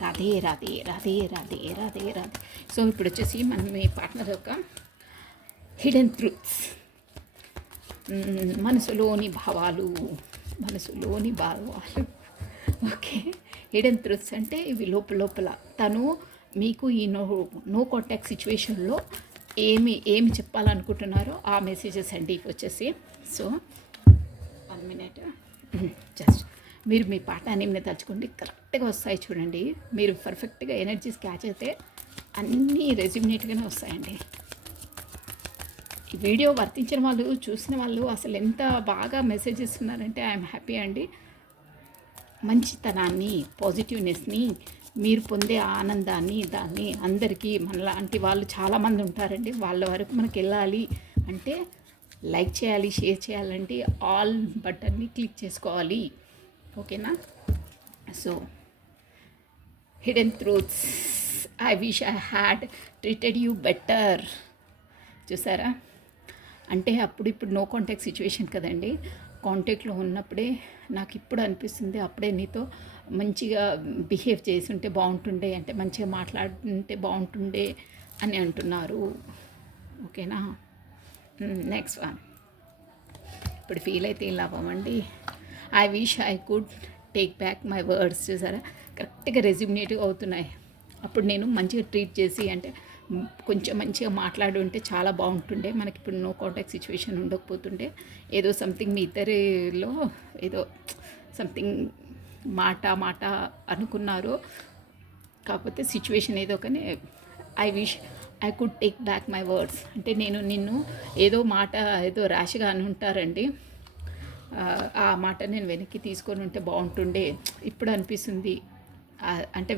Radhe Radhe Radhe Radhe Radhe Radhe. So ఇప్పుడు వచ్చేసి మనం మీ పార్ట్నర్ యొక్క హిడెన్ ట్రూత్స్, మనసులోని భావాలు, ఓకే. హిడెన్ ట్రూత్స్ అంటే ఇవి లోపల తను మీకు ఈ నో కాంటాక్ట్ సిచ్యువేషన్లో ఏమి చెప్పాలనుకుంటున్నారో ఆ మెసేజెస్ అండి ఇవి వచ్చేసి. సో 1 మినిట్ జస్ట్ మీరు మీ పాఠాన్ని తలుచుకోండి, కరెక్ట్గా వస్తాయి చూడండి. మీరు పర్ఫెక్ట్గా ఎనర్జీస్ క్యాచ్ అయితే అన్నీ రెజ్యూమినేట్గానే వస్తాయండి. ఈ వీడియో వర్తించిన వాళ్ళు, చూసిన వాళ్ళు అసలు ఎంత బాగా మెసేజ్ ఇస్తున్నారంటే ఐఎమ్ హ్యాపీ అండి. మంచితనాన్ని, పాజిటివ్నెస్ని, మీరు పొందే ఆనందాన్ని, దాన్ని అందరికీ మనలాంటి వాళ్ళు చాలామంది ఉంటారండి. వాళ్ళ వరకు మనకి వెళ్ళాలి అంటే లైక్ చేయాలి, షేర్ చేయాలంటే ఆల్ బటన్ని క్లిక్ చేసుకోవాలి. ఓకేనా? So hidden truths, I wish I had treated you better. చూసారా? అంటే ఇప్పుడు నో కాంటాక్ట్ సిచ్యువేషన్ కదండి. కాంటాక్ట్లో ఉన్నప్పుడే నాకు ఇప్పుడు అనిపిస్తుంది, అప్పుడే నీతో మంచిగా బిహేవ్ చేసి ఉంటే బాగుంటుండే, అంటే మంచిగా మాట్లాడుతుంటే బాగుంటుండే అని అంటున్నారు. ఓకేనా? Next one. ఇప్పుడు ఫీల్ అయితే ఇలా అవ్వమండి. I wish I could take back my words. చూసారా? కరెక్ట్గా రెజ్యూమినేటివ్ అవుతున్నాయి. అప్పుడు నేను మంచిగా ట్రీట్ చేసి, అంటే కొంచెం మంచిగా మాట్లాడి ఉంటే చాలా బాగుంటుండే. మనకి ఇప్పుడు నో కాంటాక్ట్ సిచ్యువేషన్ ఉండకపోతుండే, ఏదో సంథింగ్ మీ ఇద్దరిలో ఏదో సంథింగ్ మాట అనుకున్నారు, కాకపోతే సిచ్యువేషన్ ఏదో. కానీ I wish I could take back my words అంటే నేను నిన్ను ఏదో ర్యాష్గా అని ఉంటారండి. ఆ మాట నేను వెనక్కి తీసుకొని ఉంటే బాగుంటుండే ఇప్పుడు అనిపిస్తుంది. అంటే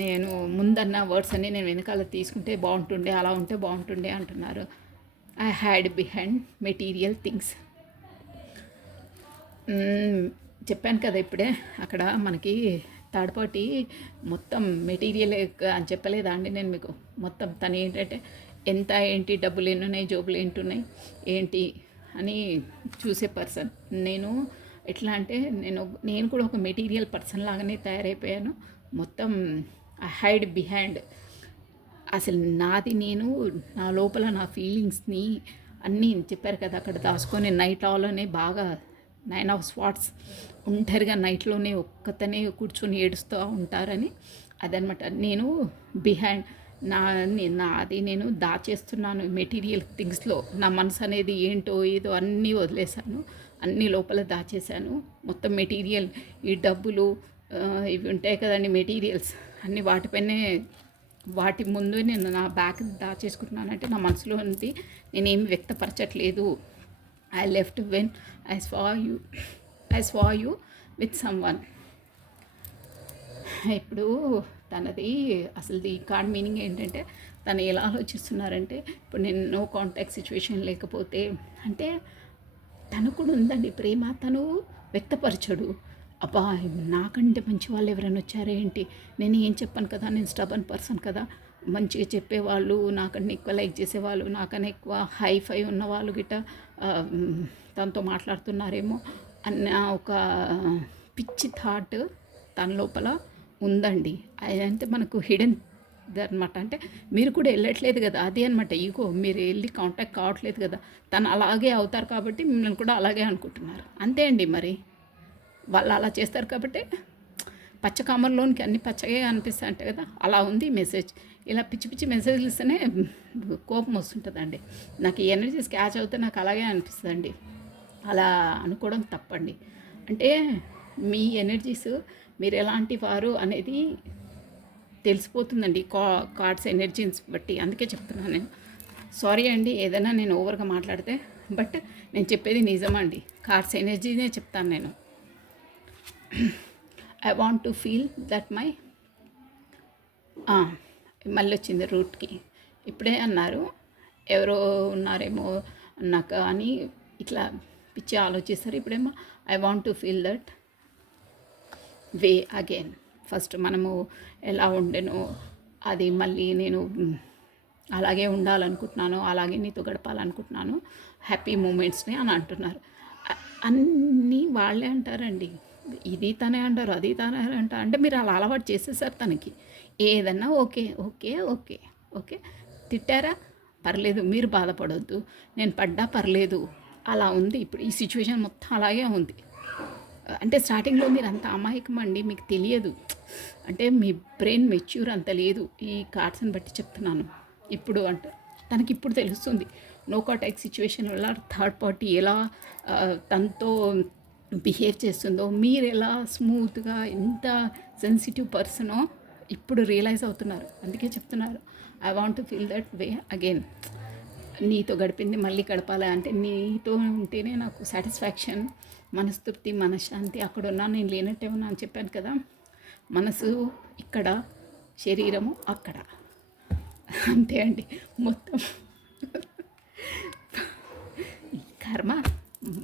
నేను ముందన్న వర్డ్స్ అన్నీ నేను వెనకాల తీసుకుంటే బాగుంటుండే, అలా ఉంటే బాగుంటుండే అంటున్నారు. I had behind material things. చెప్పాను కదా ఇప్పుడే, అక్కడ మనకి థర్డ్ పార్టీ మొత్తం మెటీరియల్ అని చెప్పలేదా అండి నేను మీకు? మొత్తం తను ఏంటంటే ఏంటి, డబ్బులు ఎన్ని ఉన్నాయి, జోబులు ఏంటున్నాయి ఏంటి అని చూసే పర్సన్. నేను ఎట్లా అంటే నేను కూడా ఒక మెటీరియల్ పర్సన్ లాగానే తయారైపోయాను. మొత్తం ఐ హైడ్ బిహైండ్, అసలు నా లోపల నా ఫీలింగ్స్ని అన్నీ చెప్పారు కదా అక్కడ దాచుకొని నైట్ ఆల్లోనే బాగా 9 of Swords ఒంటరిగా నైట్లోనే ఒక్కతనే కూర్చొని ఏడుస్తూ ఉంటారని అదనమాట. నేను బిహైండ్ నాది నేను దాచేస్తున్నాను మెటీరియల్ థింగ్స్లో. నా మనసు అనేది ఏంటో ఏదో అన్నీ వదిలేశాను, అన్నీ లోపల దాచేశాను. మొత్తం మెటీరియల్, ఈ డబ్బులు ఇవి ఉంటాయి కదండి మెటీరియల్స్ అన్నీ, వాటి ముందు నేను నా బ్యాగ్ దాచేసుకుంటున్నానంటే నా మనసులో ఉంది, నేనేమి వ్యక్తపరచట్లేదు. ఐ లెఫ్ట్ వెన్ ఐ స్వా యూ విత్ సమ్ వన్. ఇప్పుడు తనది అసలు ఈ కార్డ్ మీనింగ్ ఏంటంటే, తను ఎలా ఆలోచిస్తున్నారంటే, ఇప్పుడు నేను నో కాంటాక్ట్ సిచ్యువేషన్ లేకపోతే, అంటే తను కూడా ఉందండి ప్రేమ, తను వ్యక్తపరచడు. అబ్బా నాకంటే మంచి వాళ్ళు ఎవరైనా వచ్చారా ఏంటి, నేను ఏం చెప్పాను కదా, నేను స్టబన్ పర్సన్ కదా, మంచిగా చెప్పేవాళ్ళు, నాకన్నా ఎక్కువ లైక్ చేసేవాళ్ళు, నాకన్నా ఎక్కువ హైఫై ఉన్నవాళ్ళు గిట్ట తనతో మాట్లాడుతున్నారేమో అన్న ఒక పిచ్చి థాట్ తన లోపల ఉందండి. అదంటే మనకు హిడెన్ అనమాట. అంటే మీరు కూడా వెళ్ళట్లేదు కదా, అదే అనమాట ఈగో. మీరు వెళ్ళి కాంటాక్ట్ కావట్లేదు కదా, తను అలాగే అవుతారు కాబట్టి మిమ్మల్ని కూడా అలాగే అనుకుంటున్నారు. అంతే అండి, మరి వాళ్ళు అలా చేస్తారు కాబట్టి పచ్చకామర్లోనికి అన్ని పచ్చగా అనిపిస్తాయి అంటే కదా, అలా ఉంది మెసేజ్. ఇలా పిచ్చి మెసేజ్లు ఇస్తేనే కోపం వస్తుంటుందండి. నాకు ఈ ఎనర్జీస్ క్యాచ్ అవుతే నాకు అలాగే అనిపిస్తుందండి. అలా అనుకోవడం తప్పండి. అంటే మీ ఎనర్జీస్ మీరు ఎలాంటి వారు అనేది తెలిసిపోతుందండి కార్డ్స్ ఎనర్జీస్ బట్టి. అందుకే చెప్తున్నాను నేను. సారీ అండి ఏదైనా నేను ఓవర్గా మాట్లాడితే, బట్ నేను చెప్పేది నిజమండి. కార్డ్స్ ఎనర్జీనే చెప్తాను నేను. I want to feel that మళ్ళీ వచ్చింది రూట్కి. ఇప్పుడే అన్నారు ఎవరో ఉన్నారేమో అన్నాక అని ఇట్లా పిచ్చి ఆలోచిస్తారు. ఇప్పుడేమో I want to feel that way again. First మనము ఎలా ఉండేనో అది మళ్ళీ నేను అలాగే ఉండాలనుకుంటున్నాను, అలాగే నీతో గడపాలనుకుంటున్నాను, హ్యాపీ మూమెంట్స్ని అని అంటున్నారు. అన్నీ వాళ్ళే అంటారండి. ఇది తనే అంటారు, అది తనే అంటారు. అంటే మీరు అలా అలవాటు చేసేసారు తనకి. ఏదన్నా ఓకే ఓకే ఓకే ఓకే. తిట్టారా పర్లేదు, మీరు బాధపడొద్దు, నేను పడ్డా పర్లేదు. అలా ఉంది ఇప్పుడు ఈ సిచ్యువేషన్ మొత్తం అలాగే ఉంది. అంటే స్టార్టింగ్లో మీరు అంత అమాయకం అండి, మీకు తెలియదు. అంటే మీ బ్రెయిన్ మెచ్యూర్ అంత లేదు. ఈ కార్డ్స్ని బట్టి చెప్తున్నాను. ఇప్పుడు అంటే తనకి ఇప్పుడు తెలుస్తుంది నో కాంటాక్ట్ సిచ్యువేషన్ వల్ల థర్డ్ పార్టీ ఎలా తనతో బిహేవ్ చేస్తుందో, మీరు ఎలా స్మూత్గా ఎంత సెన్సిటివ్ పర్సనో ఇప్పుడు రియలైజ్ అవుతున్నారు. అందుకే చెప్తున్నారు I want to feel that way again. నీతో గడిపింది మళ్ళీ గడపాలి అంటే నీతో ఉంటేనే నాకు సాటిస్ఫాక్షన్, మనస్తృప్తి, మనశ్శాంతి. అక్కడ ఉన్నా నేను లేనట్టే ఉన్నా అని చెప్పాను కదా. మనసు ఇక్కడ, శరీరము అక్కడ, అంతే అండి మొత్తం. కర్మ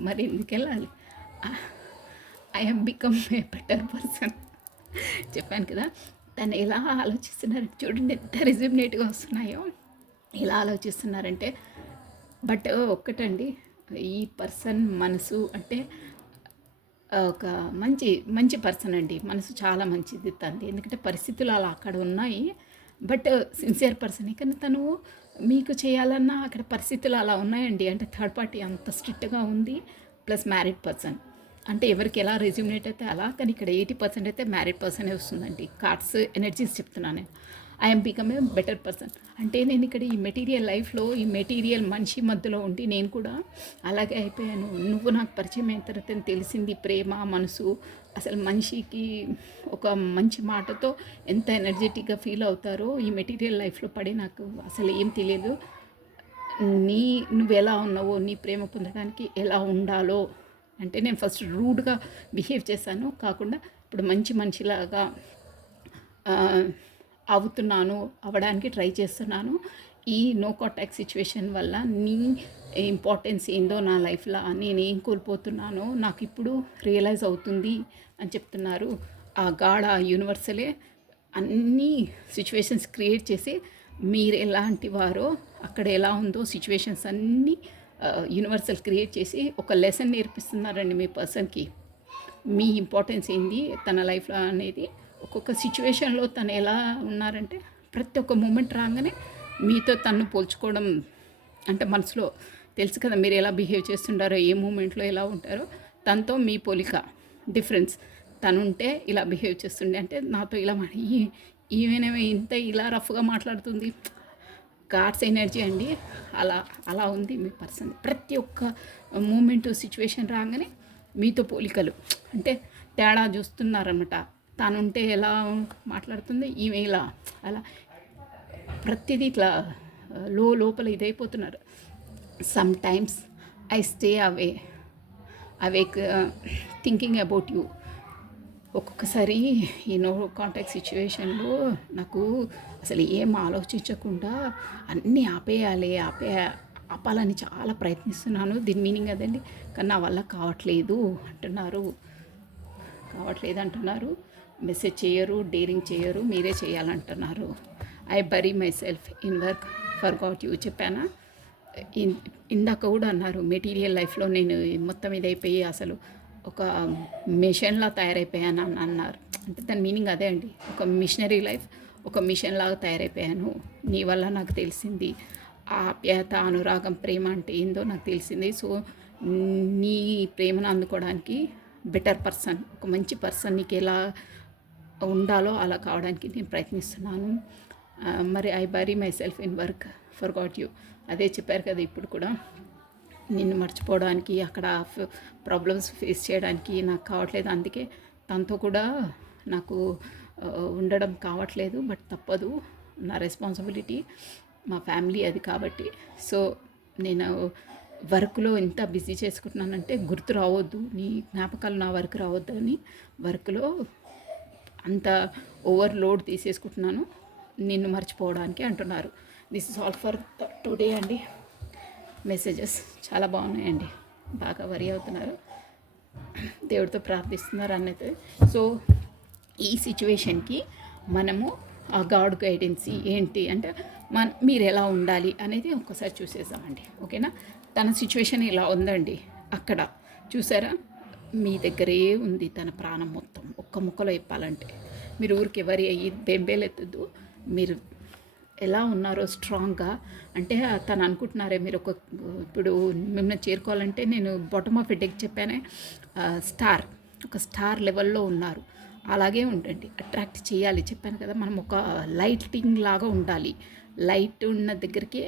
మరి ఎందుకు వెళ్ళాలి? I'm become a better person చెప్పాను కదా. తను ఎలా ఆలోచిస్తున్నారు చూడండి, ఎంత రిజర్నేట్గా వస్తున్నాయో. ఎలా ఆలోచిస్తున్నారంటే బట్ ఒక్కటండి, ఈ పర్సన్ మనసు అంటే ఒక మంచి మంచి పర్సన్ అండి. మనసు చాలా మంచిది తంది. ఎందుకంటే పరిస్థితులు అలా అక్కడ ఉన్నాయి. బట్ సిన్సియర్ పర్సనే. కానీ తను మీకు చేయాలన్నా అక్కడ పరిస్థితులు అలా ఉన్నాయండి. అంటే థర్డ్ పార్టీ అంత స్ట్రిక్ట్గా ఉంది. ప్లస్ మ్యారీడ్ పర్సన్ అంటే ఎవరికి ఎలా రెజ్యూమినేట్ అయితే అలా. కానీ ఇక్కడ 80% అయితే మ్యారీడ్ పర్సనే వస్తుందండి. కార్డ్స్ ఎనర్జీస్ చెప్తున్నాను నేను. I'm become a better person అంటే నేను ఇక్కడ ఈ మెటీరియల్ లైఫ్లో ఈ మెటీరియల్ మనిషి మధ్యలో ఉండి నేను కూడా అలాగే అయిపోయాను. నువ్వు నాకు పరిచయం అయిన తర్వాత తెలిసింది ప్రేమ, మనసు. అసలు మనిషికి ఒక మంచి మాటతో ఎంత ఎనర్జెటిక్గా ఫీల్ అవుతారో ఈ మెటీరియల్ లైఫ్లో పడి నాకు అసలు ఏం తెలియదు. నువ్వు ఎలా ఉన్నావో, నీ ప్రేమ పొందడానికి ఎలా ఉండాలో అంటే నేను ఫస్ట్ రూడ్గా బిహేవ్ చేశాను. కాకుండా ఇప్పుడు మంచి మనిషిలాగా అవ్వడానికి ట్రై చేస్తున్నాను. ఈ నో కాంటాక్ట్ సిచ్యువేషన్ వల్ల నీ ఇంపార్టెన్స్ ఏందో నా లైఫ్లో, నేనేం కోల్పోతున్నానో నాకు ఇప్పుడు రియలైజ్ అవుతుంది అని చెప్తున్నారు. ఆ గాడ్, ఆ యూనివర్సలే అన్ని సిచ్యువేషన్స్ క్రియేట్ చేసి మీరు ఎలాంటి వారో అక్కడ ఎలా ఉందో సిచ్యువేషన్స్ అన్నీ యూనివర్సల్ క్రియేట్ చేసి ఒక లెసన్ నేర్పిస్తున్నారండి మీ పర్సన్కి. మీ ఇంపార్టెన్స్ ఏంది తన లైఫ్లో అనేది. ఒక్కొక్క సిచ్యువేషన్లో తను ఎలా ఉన్నారంటే ప్రతి ఒక్క మూమెంట్ రాగానే మీతో తను పోల్చుకోవడం. అంటే మనసులో తెలుసు కదా మీరు ఎలా బిహేవ్ చేస్తుంటారో, ఏ మూమెంట్లో ఎలా ఉంటారో. తనతో మీ పోలిక డిఫరెన్స్. తను ఉంటే ఇలా బిహేవ్ చేస్తుండే అంటే నాతో ఇలా ఈమెనేమో ఇంత ఇలా రఫ్గా మాట్లాడుతుంది. గాడ్స్ ఎనర్జీ అండి. అలా ఉంది మీ పర్సన్. ప్రతి ఒక్క మూమెంట్ సిచ్యువేషన్ రాగానే మీతో పోలికలు అంటే తేడా చూస్తున్నారన్నమాట. తానుంటే ఎలా మాట్లాడుతుంది, ఈమె ఇలా అలా ప్రతిదీ ఇట్లా లోపల ఇదైపోతున్నారు. Sometimes I stay awake thinking about you. ఒక్కొక్కసారి ఈ నో కాంటాక్ట్ సిచ్యువేషన్లో నాకు అసలు ఏం ఆలోచించకుండా అన్నీ ఆపాలని చాలా ప్రయత్నిస్తున్నాను. దీని మీనింగ్ అదండి. కానీ నా వల్ల కావట్లేదు అంటున్నారు. మెసేజ్ చేయరు, డేరింగ్ చేయరు, మీరే చేయాలంటున్నారు. I bury myself in work forgot you చెప్పానా. ఇందాక కూడా అన్నారు మెటీరియల్ లైఫ్లో నేను మొత్తం ఇదైపోయి అసలు ఒక మిషన్లా తయారైపోయాను అని అన్నారు. అంటే దాని మీనింగ్ అదే అండి. ఒక మిషనరీ లైఫ్, ఒక మిషన్ లాగా తయారైపోయాను. నీ వల్ల నాకు తెలిసింది ఆప్యాయత, అనురాగం, ప్రేమ అంటే ఏందో నాకు తెలిసింది. సో నీ ప్రేమను అందుకోవడానికి బెటర్ పర్సన్, ఒక మంచి పర్సన్ నీకు ఎలా ఉండాలో అలా కావడానికి నేను ప్రయత్నిస్తున్నాను. మరి I bury myself in work forgot you అదే చెప్పారు కదా. ఇప్పుడు కూడా నిన్ను మర్చిపోవడానికి, అక్కడ ప్రాబ్లమ్స్ ఫేస్ చేయడానికి నాకు కావట్లేదు. అందుకే తనతో కూడా నాకు ఉండడం కావట్లేదు. బట్ తప్పదు, నా రెస్పాన్సిబిలిటీ, మా ఫ్యామిలీ అది కాబట్టి. సో నేను వర్క్లో ఎంత బిజీ చేసుకుంటున్నానంటే గుర్తు రావద్దు, నీ జ్ఞాపకాలు నా వర్క్ రావద్దు అని వర్క్లో అంత ఓవర్లోడ్ తీసేసుకుంటున్నాను నిన్ను మర్చిపోవడానికి అంటున్నారు. This is all for today అండి. మెసేజెస్ చాలా బాగున్నాయండి. బాగా వరి అవుతున్నారు, దేవుడితో ప్రార్థిస్తున్నారు అన్నది. సో ఈ సిచ్యువేషన్కి మనము ఆ గాడ్ గైడెన్సీ ఏంటి అంటే మీరు ఎలా ఉండాలి అనేది ఒక్కసారి చూసేద్దామండి. ఓకేనా? తన సిచ్యువేషన్ ఇలా ఉందండి. అక్కడ చూసారా, మీ దగ్గరే ఉంది తన ప్రాణం మొత్తం. ఒక్క ముక్కలో చెప్పాలంటే మీరు ఊరికి ఎవరి అయ్యి బెంబేలెత్తద్దు. మీరు ఎలా ఉన్నారో స్ట్రాంగ్గా, అంటే తను అనుకుంటున్నారే మీరు ఇప్పుడు మిమ్మల్ని చేరుకోవాలంటే నేను బాటమ్ ఆఫ్ ఎడ్కి చెప్పానే, ఒక స్టార్ లెవెల్లో ఉన్నారు. అలాగే ఉండండి, అట్రాక్ట్ చేయాలి. చెప్పాను కదా, మనం ఒక లైటింగ్ లాగా ఉండాలి. లైట్ ఉన్న దగ్గరికి,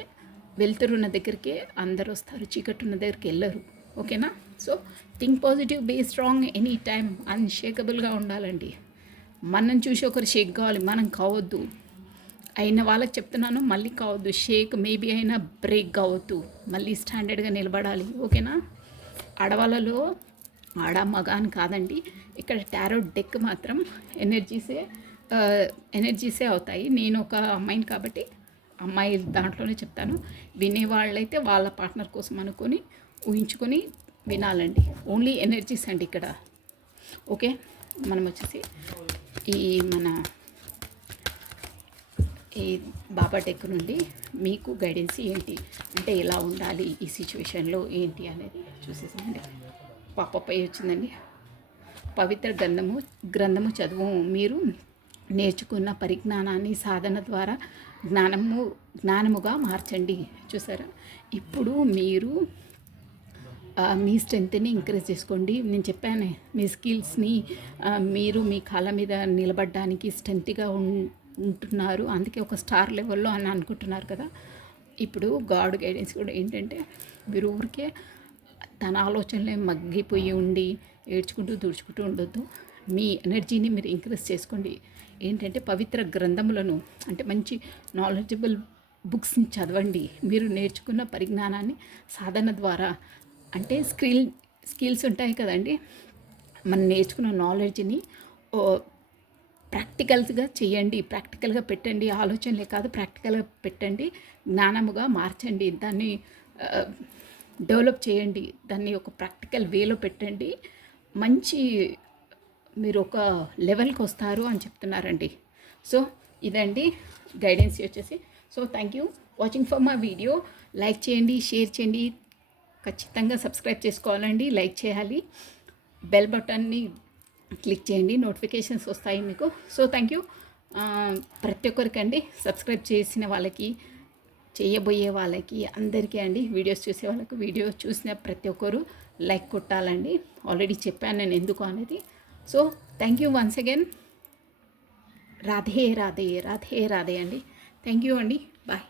వెలుతురు ఉన్న దగ్గరికి అందరూ వస్తారు, చీకటి ఉన్న దగ్గరికి వెళ్ళరు. ఓకేనా? So think positive, be strong, any time అన్షేకబుల్గా ఉండాలండి. మనం చూసి ఒకరు షేక్ కావాలి, మనం కావద్దు. అయిన వాళ్ళకి చెప్తున్నాను, మళ్ళీ కావద్దు. షేక్ మేబీ అయినా బ్రేక్ కావద్దు, మళ్ళీ స్టాండర్డ్గా నిలబడాలి. ఓకేనా? ఆడవాళ్ళలో ఆడ మగ అని కాదండి, ఇక్కడ టారో డెక్ మాత్రం ఎనర్జీసే అవుతాయి. నేను ఒక అమ్మాయిని కాబట్టి అమ్మాయి దాంట్లోనే చెప్తాను. వినేవాళ్ళైతే వాళ్ళ పార్ట్నర్ కోసం అనుకొని ఊహించుకొని వినాలండి. ఓన్లీ ఎనర్జీస్ అండి ఇక్కడ. ఓకే, మనం వచ్చేసి ఈ బాబా టెక్ నుండి మీకు గైడెన్స్ ఏంటి అంటే ఎలా ఉండాలి ఈ సిచ్యువేషన్లో ఏంటి అనేది చూసేసామండి. పాపపై వచ్చిందండి. పవిత్ర గ్రంథము చదువు. మీరు నేర్చుకున్న పరిజ్ఞానాన్ని సాధన ద్వారా జ్ఞానముగా మార్చండి. చూసారా, ఇప్పుడు మీరు మీ స్ట్రెంగ్త్ని ఇంక్రీజ్ చేసుకోండి. నేను చెప్పాను, మీ స్కిల్స్ని, మీరు మీ కాళ్ళ మీద నిలబడడానికి స్ట్రెంగ్త్గా ఉంటున్నారు, అందుకే ఒక స్టార్ లెవెల్లో అని అనుకుంటున్నారు కదా. ఇప్పుడు గాడ్ గైడెన్స్ కూడా ఏంటంటే, మీరు ఊరికే తన ఆలోచనలే మగ్గిపోయి ఉండి ఏడ్చుకుంటూ తుడుచుకుంటూ ఉండొద్దు. మీ ఎనర్జీని మీరు ఇంక్రీజ్ చేసుకోండి. ఏంటంటే పవిత్ర గ్రంథములను, అంటే మంచి నాలెడ్జబుల్ బుక్స్ని చదవండి. మీరు నేర్చుకున్న పరిజ్ఞానాన్ని సాధన ద్వారా, అంటే స్కిల్స్ ఉంటాయి కదండి, మనం నేర్చుకున్న నాలెడ్జ్ని ప్రాక్టికల్స్గా చేయండి, ప్రాక్టికల్గా పెట్టండి. ఆలోచనలే కాదు, ప్రాక్టికల్గా పెట్టండి, జ్ఞానముగా మార్చండి, దాన్ని డెవలప్ చేయండి, దాన్ని ఒక ప్రాక్టికల్ వేలో పెట్టండి. మంచి మీరు ఒక లెవెల్కి వస్తారు అని చెప్తున్నారండి. సో ఇదండి గైడెన్స్ వచ్చేసి. So thank you watching for my video. Like చేయండి, షేర్ చేయండి, ఖచ్చితంగా సబ్స్క్రైబ్ చేసుకోవాలండి, లైక్ చేయాలి, బెల్ బటన్ని క్లిక్ చేయండి, నోటిఫికేషన్స్ వస్తాయి మీకు. సో థ్యాంక్ యూ ప్రతి ఒక్కరికండి, సబ్స్క్రైబ్ చేసిన వాళ్ళకి, చేయబోయే వాళ్ళకి, అందరికీ అండి, వీడియోస్ చూసే వాళ్ళకి, వీడియో చూసిన ప్రతి ఒక్కరు లైక్ కొట్టాలండి. ఆల్రెడీ చెప్పాను నేను ఎందుకు అనేది. So thank you once again. Radhe Radhe Radhe Radhe అండి. థ్యాంక్ యూ అండి. బాయ్.